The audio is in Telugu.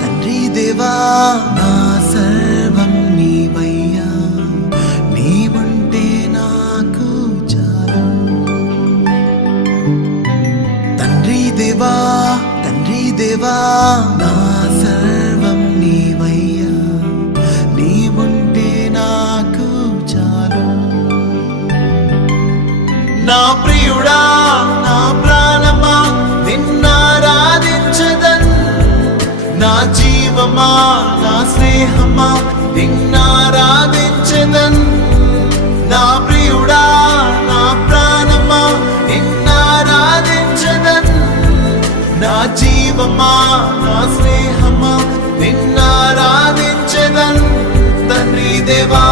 తండ్రి దేవా నా సర్వం నీవయ్యా, నీవుంటే నాకు చాలు. తండ్రి దేవా నా సర్వం నీవయ్యా, నీవుంటే నాకు చాలు. నా ప్రియుడా నా ప్రాణమా నిన్నారాధించదన్, నా జీవమా నా స్నేహమా నిన్నారాధించదన్. నా ప్రియుడా నా ప్రాణమా నిన్నారాధించదన్, నా జీవమా నా స్నేహమా నిన్నారాధించదన్. తండ్రి దేవా